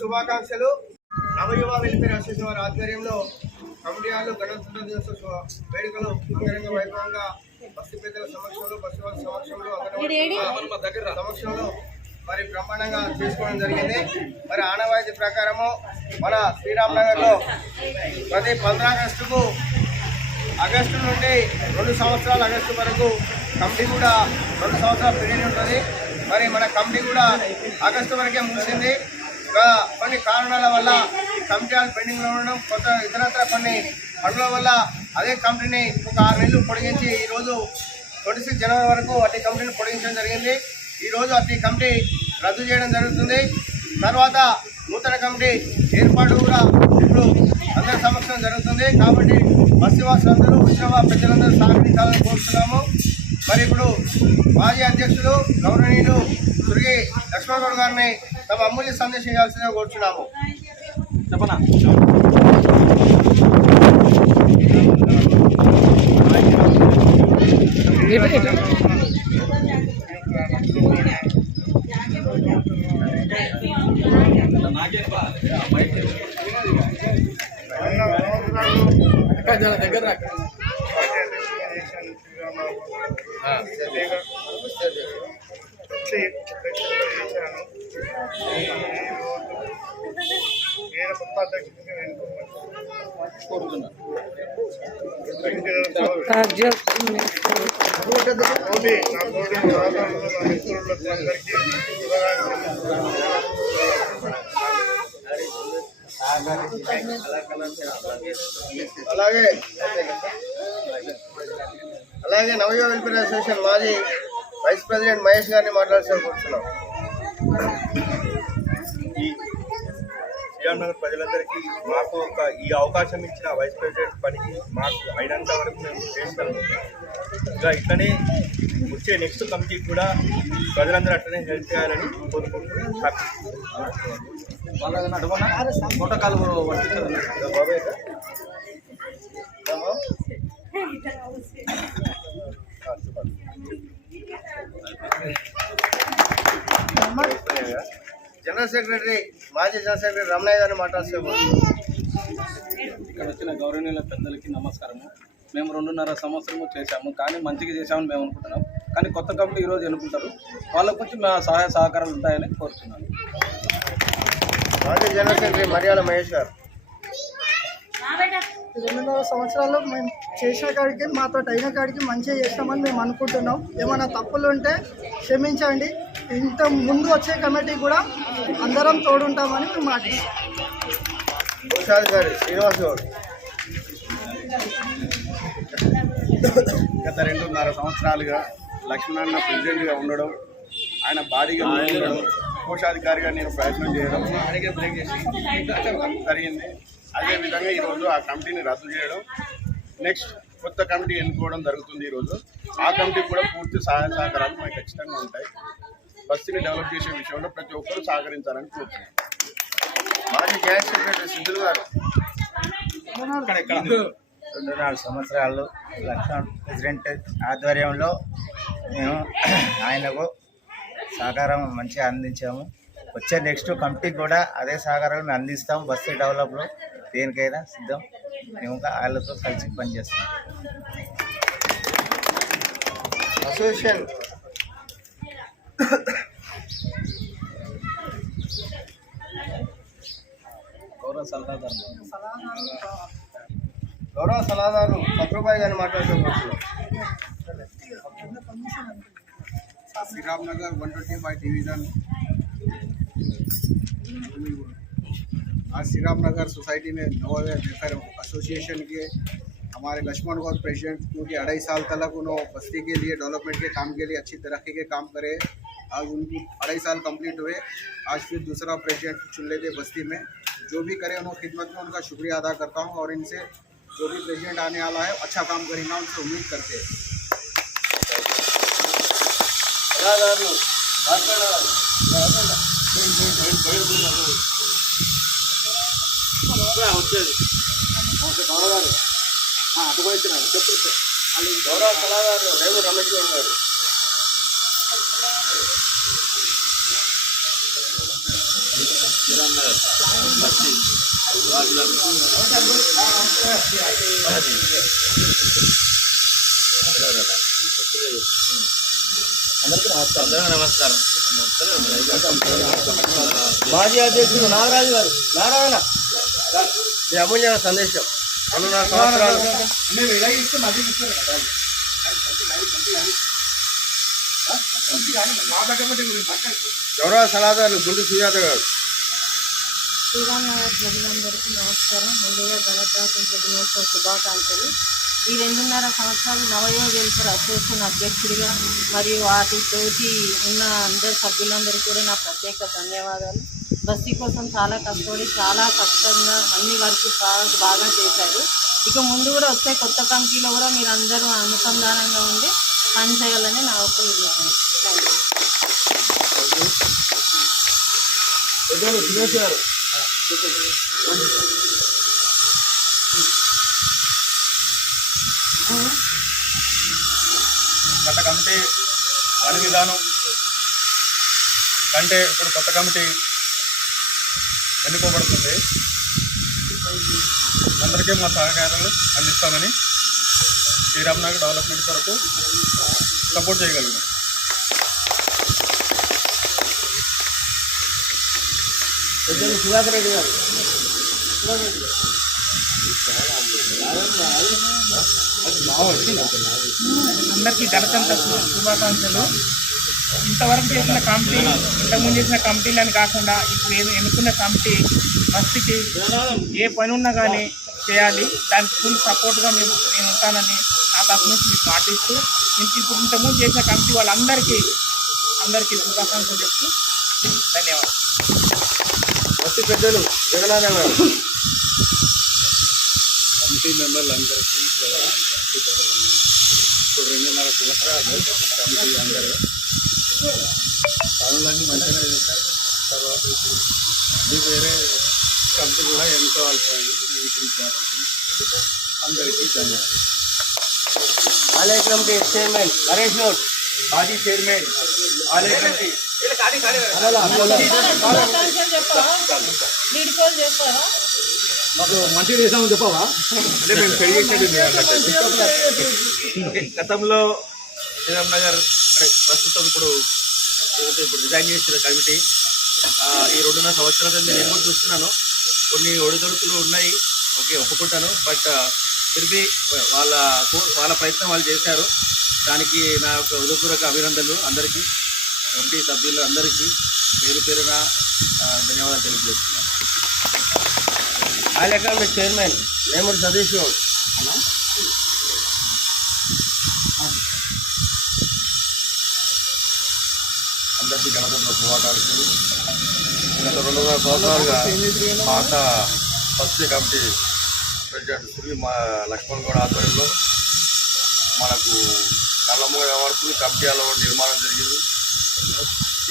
శుభాకాంక్షలు. నవయువ welfare association వారి ఆధ్వర్యంలో కమిటీ హాల్లో గణతంత్ర దినోత్సవ వేడుకలు అంగరంగ వైభవంగా బస్సు పెద్దల సమక్షంలో బస్సు వాళ్ళ సమక్షంలో అంగన్వాడీ సమక్షంలో మరి బ్రహ్మాండంగా చేసుకోవడం జరిగింది. మరి ఆనవాయితీ ప్రకారము మన శ్రీరామ్ నగర్లో ప్రతి పంద్రా ఆగస్టుకు ఆగస్టు నుండి రెండు సంవత్సరాల ఆగస్టు వరకు కమిటీ కూడా రెండు సంవత్సరాల పీరియడ్ ఉంటుంది. మరి మన కమిటీ కూడా ఆగస్టు వరకే ముగిసింది. కొన్ని కారణాల వల్ల ఈ కమిటీ పెండింగ్లో ఉండడం కొత్త ఇతరత్ర కొన్ని పనుల వల్ల అదే కంపెనీని ఒక ఆరు నెలలు పొడిగించి ఈరోజు ట్వంటీ సిక్స్ జనవరి వరకు అతి కంపెనీని పొడిగించడం జరిగింది. ఈరోజు అతి కమిటీ రద్దు చేయడం జరుగుతుంది. తర్వాత నూతన కమిటీ ఏర్పాటు కూడా ఇప్పుడు అందరి సమక్షం జరుగుతుంది. కాబట్టి బస్సు వాసులందరూ వచ్చిన ప్రజలందరూ సహకరించాలని కోరుతున్నాము. మరి ఇప్పుడు మాజీ అధ్యక్షులు గౌరవనీయులు సురిగి లక్ష్మణగౌడ్ గారిని తమ అమూల్య సందేశం ఇవ్వాల్సిందిగా కోరుచున్నాము చెప్పనా దగ్గర రాక అలాగే అలాగే నవయువ వెల్ఫేర్ అసోసియేషన్ మాజీ వైస్ ప్రెసిడెంట్ మహేష్ గారిని మాట్లాడాల్సి కోరుతున్నాం నగర్ ప్రజలందరికీ మాకు ఒక ఈ అవకాశం ఇచ్చిన వైస్ ప్రెసిడెంట్ పనికి మాకు అయినంత వరకు మేము చేసినాము ఇంకా ఇట్లనే వచ్చే నెక్స్ట్ కమిటీకి కూడా ప్రజలందరూ అట్లనే హెల్ప్ చేయాలని కోరుకుంటున్నాం. హ్యాపీ. వాళ్ళ జనరల్ సెక్రటరీ మాజీ జనరల్ సెక్రటరీ రమణయ్య గారిని మాట్లాడాల్సిన కోరుతున్నాం ఇక్కడ వచ్చిన గౌరవనీయుల పెద్దలకి నమస్కారము. మేము రెండున్నర సంవత్సరము చేశాము కానీ మంచిగా చేశామని మేము అనుకుంటున్నాం. కానీ కొత్త కమిటీ ఈరోజు ఎన్నుకుంటారు? వాళ్ళ కొంచెం మా సహాయ సహకారాలు ఉంటాయని కోరుతున్నాను. మాజీ జనరల్ సెక్రటరీ మర్యాల మహేష్ గారు. రెండున్నర సంవత్సరాల్లో మేము చేసిన కాడికి మాతో అయిన కాడికి మంచిగా చేస్తామని మేము అనుకుంటున్నాం. ఏమైనా తప్పులు ఉంటే క్షమించండి. ఇంత ముందు వచ్చే కమిటీ కూడా అందరం తోడుంటామని మేము కోశాధికారి శ్రీనివాస్ గౌడ్ గత రెండున్నర సంవత్సరాలుగా లక్ష్మణన్న ప్రెసిడెంట్గా ఉండడం ఆయన బాడీగా ఉండడం కోశాధికారిగా నేను ప్రయత్నం చేయడం జరిగింది. అదేవిధంగా ఈరోజు ఆ కమిటీని రద్దు చేయడం నెక్స్ట్ కొత్త కమిటీ ఎన్నుకోవడం జరుగుతుంది ఈరోజు. ఆ కమిటీకి కూడా పూర్తి సహాయ సహకారాలు మనకు ఖచ్చితంగా ఉంటాయి. బస్సుని డెవలప్ చేసే విషయంలో ప్రతి ఒక్కరూ సహకరించాలని కోరుతున్నాను. మాజీ జాయింట్ సెక్రటరీ సిద్ధులు గారు. రెండు నాలుగు సంవత్సరాలు లక్ష్మణ్ ప్రెసిడెంట్ ఆధ్వర్యంలో మేము ఆయనకు సహకారం మంచిగా అందించాము. వచ్చే నెక్స్ట్ కమిటీకి కూడా అదే సహకారం మేము అందిస్తాం బస్సు డెవలప్లో దేనికైనా సిద్ధం. మేము వాళ్ళతో కలిసి పనిచేస్తాం. అసోసియేషన్ గౌరవ సలహాదారు గౌరవ సలహాదారు సత్యబాయి గారిని మాట్లాడుతూ కోరుతున్నాం Shriram Nagar one twenty five division आज श्रीराम नगर सोसाइटी में नवोदय वेलफेयर एसोसिएशन के हमारे लक्ष्मण गौर प्रेसिडेंट क्योंकि अढ़ाई साल तक उन्होंने बस्ती के लिए डेवलपमेंट के काम के लिए अच्छी तरक्की के काम करे आज उनकी अढ़ाई साल कंप्लीट हुए आज फिर दूसरा प्रेसिडेंट चुन लेते बस्ती में जो भी करे उन्होंने खिदमत में उनका शुक्रिया अदा करता हूँ और इनसे जो भी प्रेसिडेंट आने वाला है अच्छा काम करेगा उनसे उम्मीद करते हैं సలహాదారులు మాట్లాడాలి గౌరవ సలహాదారులు అందరికీ నమస్కారం నమస్కారం మాజీ అధ్యక్షుడు నాగరాజు గారు. నారాయణ. మీ అమూల్యమైన సందేశం. అనున్న సంవత్సరాలు. మేము ఇలా ఇస్తే మధ్య ఇస్తారు కదా గౌరవ సలహాదారులు గుండు సుజాత గారు. శ్రీరామనగర ప్రజలందరికీ నమస్కారం. ముందుగా గణతంత్ర దినోత్సవ శుభాకాంక్షలు. ఈ రెండున్నర సంవత్సరాలు నవయువ వెల్ఫేర్ అసోసియేషన్ అధ్యక్షుడిగా మరియు వాటితోటి ఉన్న అందరి సభ్యులందరికీ కూడా నా ప్రత్యేక ధన్యవాదాలు. బస్తీ కోసం చాలా కష్టపడి చాలా కష్టంగా అన్ని వరకు బాగా బాగా చేశారు. ఇక ముందు కూడా వచ్చే కొత్త కమిటీలో కూడా మీరు అందరూ అనుసంధానంగా ఉండి పనిచేయాలని నా ఒక విన్నపం థ్యాంక్ యూ గత కమిటీ పని విధానం కంటే ఇప్పుడు కొత్త కమిటీ ఎన్నుకోబడుతుంది. అందరికీ మా సహకారాలు అందిస్తామని శ్రీరామ్ నగర్ డెవలప్మెంట్ కొరకు సపోర్ట్ చేయగలిగినాం పెద్దలు సుధాకర్ రెడ్డి గారు. అందరికీ గణతంత్ర శుభాకాంక్షలు. ఇంతవరకు చేసిన కమిటీ ఇంతకుముందు చేసిన కమిటీలని కాకుండా ఇప్పుడు ఏమి ఎన్నుకున్న కమిటీ ఫస్ట్కి ఏ పని ఉన్నా కానీ చేయాలి. దానికి ఫుల్ సపోర్ట్గా మేము నేను ఉంటానని ఆ తరఫు నుంచి మీకు పాటిస్తూ ఇంత ఇప్పుడు ఇంతకుముందు చేసిన కమిటీ వాళ్ళందరికీ అందరికీ శుభాకాంక్షలు చెప్తూ ధన్యవాదాలు. బస్సు పెద్దలు జగన్నాథం గారు. కమిటీ మెంబర్లందరికీ ఇప్పుడు రెండున్నర సంవత్సరాలు కమిటీ అందరూ. పనులన్నీ మంచిగా చేశారు. తర్వాత ఇప్పుడు అన్ని వేరే కమిటీ కూడా ఎన్నుకోవాల్సి వీటికి కాబట్టి అందరికీ ధన్యవాదాలు. ఆలయ కమిటీ చైర్మన్ నరేష్ గౌడ్ మాజీ చైర్మన్ ఆలయ కమిటీ మాకు మంచిగా చేసామని చెప్పవా అంటే మేము పెరిగేసేది గతంలో శ్రీరామ్ నగర్ అంటే ప్రస్తుతం ఇప్పుడు ఇప్పుడు డిజైన్ చేసిన కమిటీ ఈ రెండున్నర సంవత్సరాల నుంచి నేను కూడా చూస్తున్నాను. కొన్ని ఒడిదొడుకులు ఉన్నాయి ఓకే ఒప్పుకుంటాను బట్ తిరిగి వాళ్ళ వాళ్ళ ప్రయత్నం వాళ్ళు చేశారు. దానికి నా యొక్క హృదయపూర్వక అభినందనలు అందరికీ. కమిటీ సభ్యులు అందరికీ పేరు పేరున ధన్యవాదాలు తెలియజేస్తున్నాను. ఆలయ కమిటీ చైర్మన్ వేమూరు సతీష్ గౌడ్ అందరికీ గణతంత్ర శుభాకాంక్షలు. గత రెండున్నర సంవత్సరాలుగా పాత ఫస్ట్ కమిటీ ప్రెసిడెంట్ శ్రీ మా లక్ష్మణ్ గౌడ్ ఆధ్వర్యంలో మనకు నల్లమ్మ వరకు కమిటీ అలవ నిర్మాణం జరిగింది.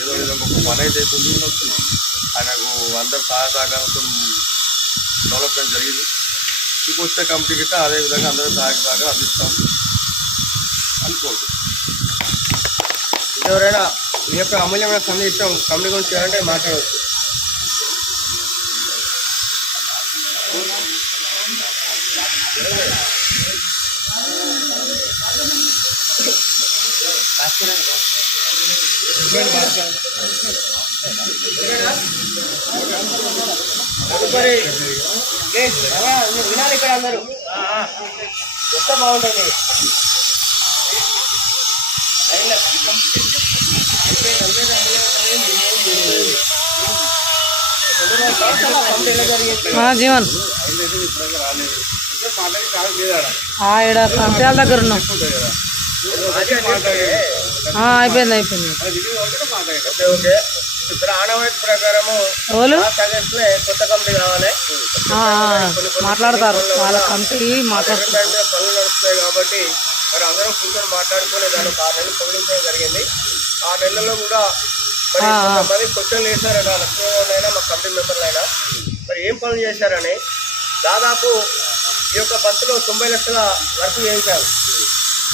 ఏదో విధంగా ఒక పని అయితే అవుతుంది వస్తున్నాం. ఆయనకు అందరు సహాయ సహకారంతో డెవలప్మెంట్ జరిగింది. ఇంక వచ్చే కమిటీ గిట్ట అదేవిధంగా అందరూ సహాయ సహకారం అందిస్తాం అనుకోవచ్చు ఎవరైనా మీ యొక్క అమూల్యమైన సందేశం కమిటీ గురించి చేయాలంటే మాట్లాడవచ్చు తదుపరి గేట్, ఎవరా? మీరు వినాలి ఇక్కడ అందరూ ఎంత బాగుంటుంది జీవన్ ఇక్కడ కంపెనీల దగ్గర ఉన్నాం. అయిపోయింది అయిపోయింది. ఇప్పుడు ఆనవాయితీ ప్రకారము కొత్త కంపెనీ కావాలి మాట్లాడతారు. వాళ్ళ కమిటీ మాట్లాడుతారు పనులు నడుస్తున్నాయి కాబట్టి మరి అందరం కూర్చొని మాట్లాడుకునే ఆరు నెలలు పొగిడించడం జరిగింది. ఆ నెలల్లో కూడా మరి. కొంతమంది క్వశ్చన్లు లక్ష్మీనారాయణ మా కమిటీ మెంబర్లైనా. మరి ఏం పనులు చేశారని దాదాపు ఈ యొక్క బస్సులో తొంభై లక్షల వర్క్ చేయించారు.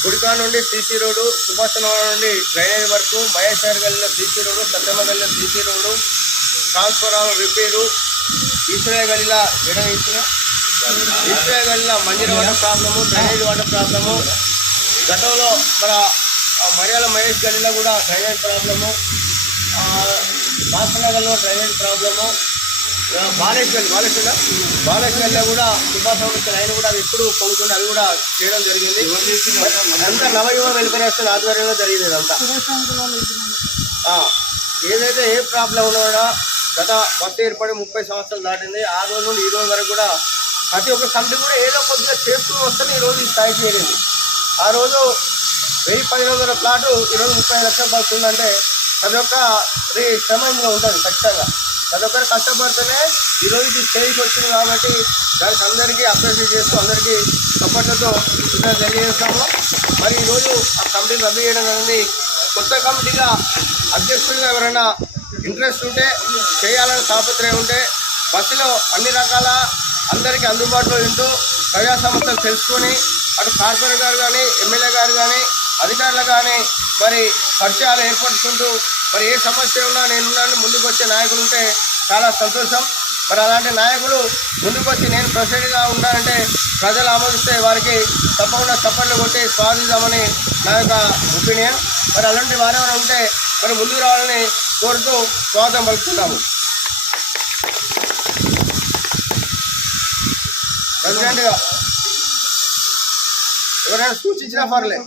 గుడికా నుండి సీసీ రోడ్డు సుభాష్ నుండి డ్రైనేజ్ వరకు మహేశ్వర్ నగర్ గల్లీలో సీసీ రోడ్డు సత్యమ్మ గల్లీలో CC road transformer repair Eswarayya గల్లీలో ఎడ ఇచ్చిన ఈశ్వరయ్య గల్లీలో Manjira water problem drainage water problem గతంలో మన మర్యాల మహేష్ గల్లీలో కూడా డ్రైనేజ్ ప్రాబ్లము భాస్కర్నగర్లో డ్రైనేజ్ ప్రాబ్లము బాలేశ్వరి బాలేశ్వరి బాలేశ్వరిలో. కూడా సుభాష్ సంస్థలు ఆయన కూడా అది ఎప్పుడు పొందుతుంది అది కూడా చేయడం జరిగింది. అంతా నవయువ వెల్ఫేర్ అసోసియేషన్ ఆధ్వర్యంలో జరిగింది ఇదంతా. ఏదైతే ఏ ప్రాబ్లం ఉన్నా కూడా గత కొత్త ఏర్పడి ముప్పై సంవత్సరాలు దాటింది ఆ రోజు నుండి ఈ రోజు వరకు కూడా ప్రతి ఒక్క కమిటీ కూడా ఏదో కొద్దిగా చేస్తూ వస్తే ఈ రోజు ఈ చేరింది. ఆ రోజు వెయ్యి పదిహేను వందల ప్లాటు ఈరోజు ముప్పై లక్షలు పడుతుందంటే ప్రతి ఒక్క ఇది ఉంటుంది ఖచ్చితంగా. ప్రతి ఒక్కరు కష్టపడితేనే ఈరోజు ఇది స్టేజ్కి వచ్చింది కాబట్టి దానికి అందరికీ అప్రిషియేట్ చేస్తూ అందరికీ సపోర్ట్లతో తెలియజేస్తాము. మరి ఈరోజు ఆ కమిటీని రద్దు చేయడం జరిగింది కొత్త కమిటీగా అధ్యక్షుడిగా ఎవరైనా ఇంట్రెస్ట్ ఉంటే చేయాలని తాపత్రయం ఉంటే బస్సులో అన్ని రకాల అందరికీ అందుబాటులో ఉంటూ ప్రజా సమస్యలు తెలుసుకొని అటు కార్పొరేటర్ గారు కానీ ఎమ్మెల్యే గారు కానీ అధికారులు కానీ మరి పరిచయాలు ఏర్పరచుకుంటూ మరి ఏ సమస్య ఉన్నా నేనున్నాను ముందుకు వచ్చే నాయకులు ఉంటే చాలా సంతోషం. మరి అలాంటి నాయకులు ముందుకు వచ్చి నేను ప్రెసిడెంట్గా ఉంటానంటే ప్రజలు ఆమోదిస్తే వారికి తప్పకుండా చప్పట్లు కొట్టి స్వాగతిద్దామని నా యొక్క ఒపీనియన్. మరి అలాంటి వారెవరు ఉంటే మరి ముందుకు రావాలని కోరుతూ స్వాగతం పలుకుతున్నాము. ప్రెసిడెంట్గా ఎవరైనా సూచించినా పర్లేదు.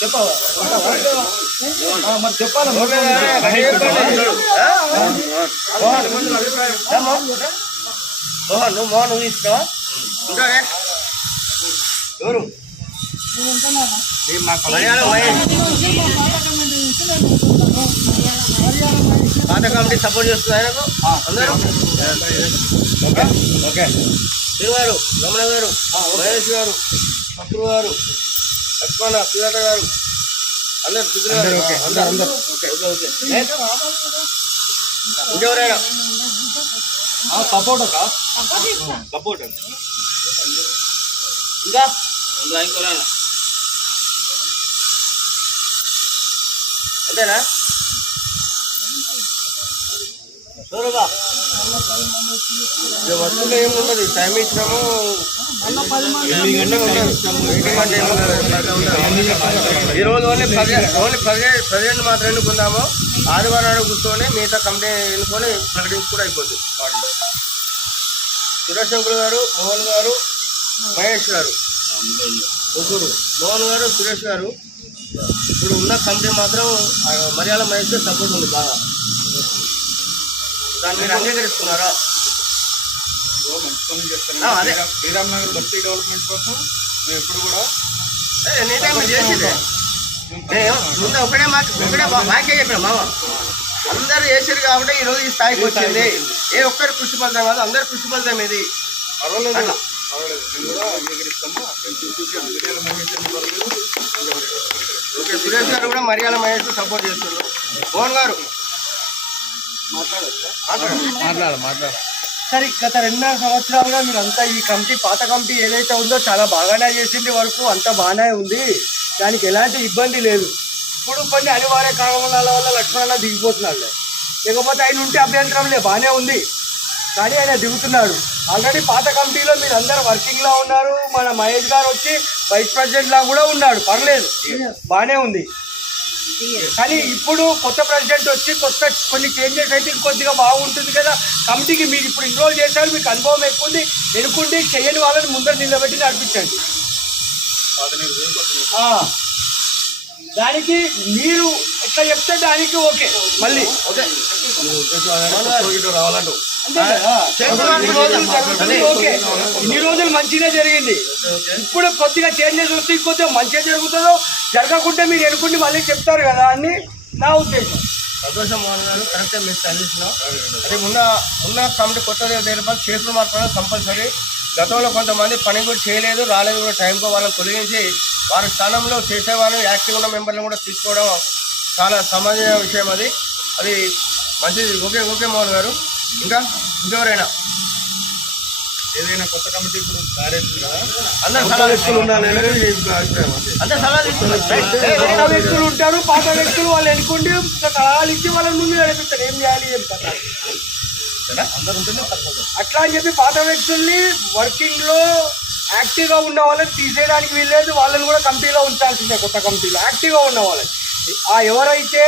చెప్పవా? మరి చెప్పాలి? మోహన్ నువ్వు మోహన్ నువ్వు ఉంటానే ఎవరు? పాత కమిటీ సపోర్ట్ చేస్తుంది ఆయనకు? అందరూ? ఓకే. ఓకే. శివ గారు రమణ గారు మహేష్ గారు అప్పుడు గారు. లక్ష్మణ సుజాత గారు. అందరు సుధీర్ గారు. అందరు అందరు ఓకే. Okay okay. ఇంకెవరైనా? సపోర్ట్ ఒక సపోర్ట్ ఇంకా ఇంకా? అంతేనా? టైం ఇచ్చినాము. ఈ రోజు only present only present present మాత్రం ఎన్నుకుందాము. ఆదివారం నాడు కూర్చొని మిగతా కమిటీ ఎన్నుకొని ప్రకటించి కూడా అయిపోద్ది. బాడీ. సురేష్ గారు మోహన్ గారు మహేష్ గారు. ముగ్గురు. మోహన్ గారు సురేష్ గారు. ఇప్పుడు ఉన్న కమిటీ మాత్రం మర్యాద మహేష్ సపోర్ట్ ఉంది బాగా. దాన్ని మీరు అంగీకరిస్తున్నారా? మంచి పనులు చేస్తాను. ఆ, అదే. శ్రీరామ్ నగర్ బస్తీ డెవలప్మెంట్ కోసం మేము ఎప్పుడు కూడా ఎనీ టైం చేసేదే. నేను ముందు ఒకటే మాట ఒకటే వాక్యం చెప్పిన మామ. అందరూ చేసారు కాబట్టి ఈ రోజు ఈ స్థాయికి వచ్చింది. ఏ ఒక్కరి కృషి ఫలితం కాదు అందరి కృషి ఫలితం ఇది. పర్వాలేదు. అట్లా. పర్వాలేదు. మేము కూడా అంగీకరిస్తాము. ఓకే సురేష్ గారు కూడా మర్యాద మహేష్ సపోర్ట్ చేస్తున్నారు. మోహన్ గారు. మాట్లాడండి మాట్లాడాలి మాట్లాడాలి సరే గత రెండున్నర సంవత్సరాలుగా మీరు అంతా ఈ కమిటీ పాత కమిటీ ఏదైతే ఉందో చాలా బాగానే చేసింది వరకు అంతా బాగానే ఉంది. దానికి ఎలాంటి ఇబ్బంది లేదు. ఇప్పుడు కొన్ని అనివార్య కారణాల వల్ల లక్ష్మణ దిగిపోతున్నాడు లేకపోతే ఆయన ఉంటే అభ్యంతరం లే బాగానే ఉంది. కానీ ఆయన దిగుతున్నాడు ఆల్రెడీ పాత కమిటీలో మీరు అందరు వర్కింగ్లో ఉన్నారు. మన మహేష్ గారు వచ్చి వైస్ ప్రెసిడెంట్ లా కూడా ఉన్నాడు. పర్లేదు. బాగానే ఉంది. కానీ ఇప్పుడు కొత్త ప్రెసిడెంట్ వచ్చి కొత్త కొన్ని చేంజెస్ అయితే ఇంకొద్దిగా బాగుంటుంది కదా. కమిటీకి మీరు ఇప్పుడు ఇన్రోల్ చేశారు మీకు అనుభవం ఎక్కువ ఉంది. ఎన్నుకుంటే చేయని వాళ్ళని ముందర నిలబెట్టి నడిపించండి. ఆ. దానికి మీరు ఎట్లా చెప్తే దానికి ఓకే. మళ్ళీ. ఓకే. ఓకే. ఇన్ని రోజులు మంచిగా జరిగింది. ఇప్పుడు కొద్దిగా చేంజెస్ వస్తే ఇంకొద్దిగా మంచిగా జరుగుతుందో జరగకుంటే మీరు ఎన్నుకుంటే మళ్ళీ చెప్తారు కదా అని నా ఉద్దేశం. సంతోషం మోహన్ గారు కరెక్టే మీరు చదివిస్తున్నాం అది ఉన్న ఉన్న కమిటీ కొత్త దేనిపై చేసులు మాత్రమే కంపల్సరీ. గతంలో కొంతమంది పని కూడా చేయలేదు రాలేదు కూడా టైంకో వాళ్ళని తొలగించి వారి స్థానంలో చేసేవాళ్ళు యాక్టివ్ ఉన్న మెంబర్లను కూడా తీసుకోవడం చాలా సమాజ విషయం అది. అది మంచిది. ఓకే ఓకే మోహన్ గారు. ఇంకా ఇంకెవరైనా? ఏదైనా కొత్త కమిటీ ఇప్పుడు అందరు సలహా వ్యక్తులు ఉంటారు పాత వ్యక్తులు వాళ్ళు ఎన్నుకుంటే సలహాలు ఇచ్చి వాళ్ళని ముందు నడిపిస్తారు. ఏం చేయాలి ఏం అట్లా అని చెప్పి పాత వ్యక్తుల్ని వర్కింగ్లో యాక్టివ్గా ఉన్న వాళ్ళని తీసేయడానికి వీల్లేదు. వాళ్ళని కూడా కమిటీలో ఉంచాల్సిందే కొత్త కమిటీలో. యాక్టివ్గా ఉన్న వాళ్ళని. ఆ ఎవరైతే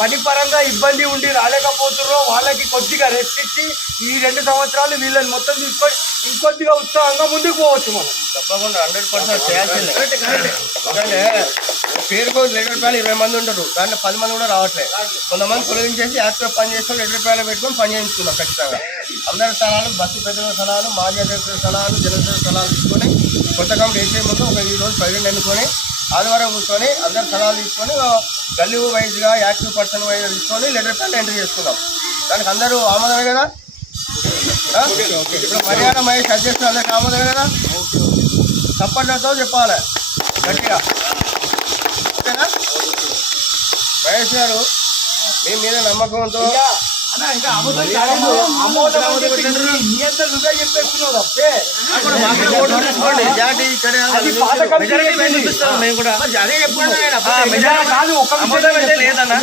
పని పరంగా ఇబ్బంది ఉండి రాలేకపోతున్నారో వాళ్ళకి కొద్దిగా రెస్ట్ ఇచ్చి ఈ రెండు సంవత్సరాలు వీళ్ళని మొత్తం తీసుకొని ఇంకొద్దిగా ఉత్సాహంగా ముందుకు పోవచ్చు మనం. తప్పకుండా హండ్రెడ్ పర్సెంట్ చేయాల్సిందే. పేరుకు రెండు రూపాయలు ఇరవై మంది ఉంటారు. దాంట్లో పది మంది కూడా రావట్లేదు కొంతమంది తొలగించేసి యాక్టివ్ పని చేసుకొని రెండు రూపాయలు పెట్టుకొని పని చేయించుకున్నాం ఖచ్చితంగా. అందరి స్థలాలు బస్సు పెద్దల స్థలాలు మాజీ అధ్యక్షుల స్థలాలు జనసేన స్థలాలు తీసుకొని కొత్త కంపెనీ వేసే ముందు ఒక ఈ రోజు పన్నెండు ఎన్నుకొని ఆదివారం కూర్చొని అందరి స్థలాలు తీసుకొని గల్లీ వైజ్గా యాక్టివ్ పర్సన్ వైజ్ తీసుకొని లెటర్ రూపాయలు ఎంట్రీ చేసుకున్నాం. దానికి అందరూ ఆమోదమే కదా? ఇప్పుడు మర్యాద మహేష్ అధ్యక్షులు అందరికీ ఆమోదమే కదా? చప్పట్లతో చెప్పాలి. గట్టిగా. మహేష్ గారు మీ మీద నమ్మకంతో జాతి ఇక్కడ మెజారిటీ మేము కూడా. అదే. మెజారిటీ చెప్తున్నా. లేదన్నా.